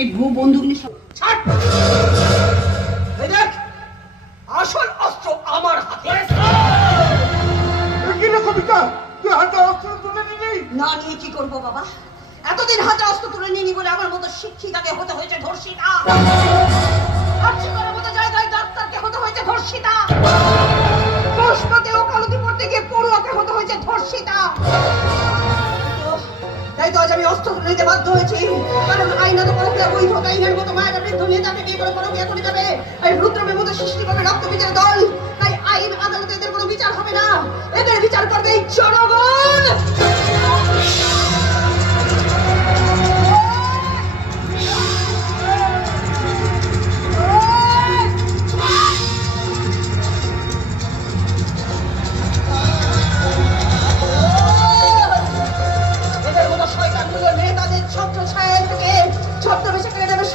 এই বউ বন্দুক নিয়ে ছাড়। এই দেখ, আসল অস্ত্র আমার হাতে। কবিতা, তুই হাতে অস্ত্র তুলে নিলি? না নিয়ে কি করবো বাবা? এতদিন হাতে অস্ত্র তুলে নিয়ে বলে আমার মতো শিক্ষিতাকে হতে হয়েছে ধর্ষিতা। মতো জায়গায় ডাক্তারকে হতে হয়েছে ধর্ষিতা। পুষ্পতে ওকালতি করতে গিয়ে পড়ুয়াকে হতে হয়েছে ধর্ষিতা। তাই তো আজ আমি অস্ত্র তুলে নিতে বাধ্য হয়েছি, কারণ আইনা তো বড় বৈধ আইনের মতো মায়ের বৃদ্ধ নেতাকে বিয়ে করে বড় বিয়ে করে যাবে। এই রুদ্রমের মতো সৃষ্টি করবে রক্ত বিচার দল। তাই আইন আদালতে এদের কোনো বিচার হবে না, এদের বিচার করবে এই জনগণ।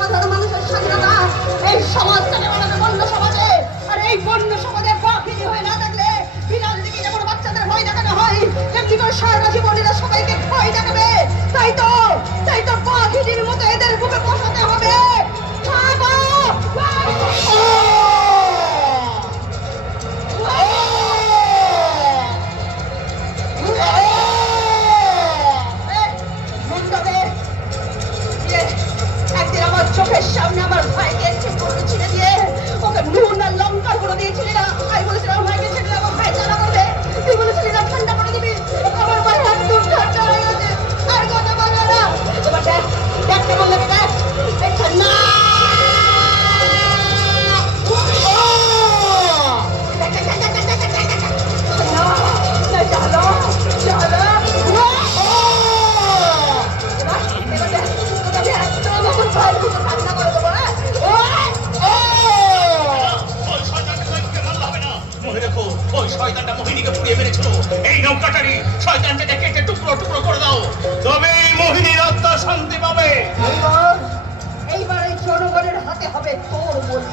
সাধারণ মানুষের স্বাধীনতা, এই সমাজটাকে বানাবে বন্য সমাজে। আর এই বন্য সমাজে বাঘিনী হয়ে না থাকলে বিড়াল দিকে যেমন বাচ্চাদের ভয় দেখানো হয়, তেমনি করে সারা জীবনেরা সবাইকে ভয় দেখাবে। তাই তো বাঘিনীর মতো এদের বুকে বসাতে হবে। চোখের সামনে আমার ভাইকে ছিঁড়ে দিয়ে ওকে নুন আর লঙ্কার গুঁড়ো দিয়েছিলি না? আমি বলেছিলাম ভাইকে ছেড়ে আমার ভাই চালা করবে, তুই বলেছিলি না ঠান্ডা করে দিবি। আমার ভাই একদম ঠান্ডা হয়ে গেছে, আর কথা বলবে না। এবার দেখতে বললে দেখ ঠান্ডা। শয়তানটা মোহিনীকে পুড়িয়ে মেরেছিল, এই নৌকাটারি শয়তানটাকে কেটে টুকরো টুকরো করে দাও, তবেই মোহিনীর আত্মা শান্তি পাবে। এইবার এই জনগণের হাতে হবে তোর বলি।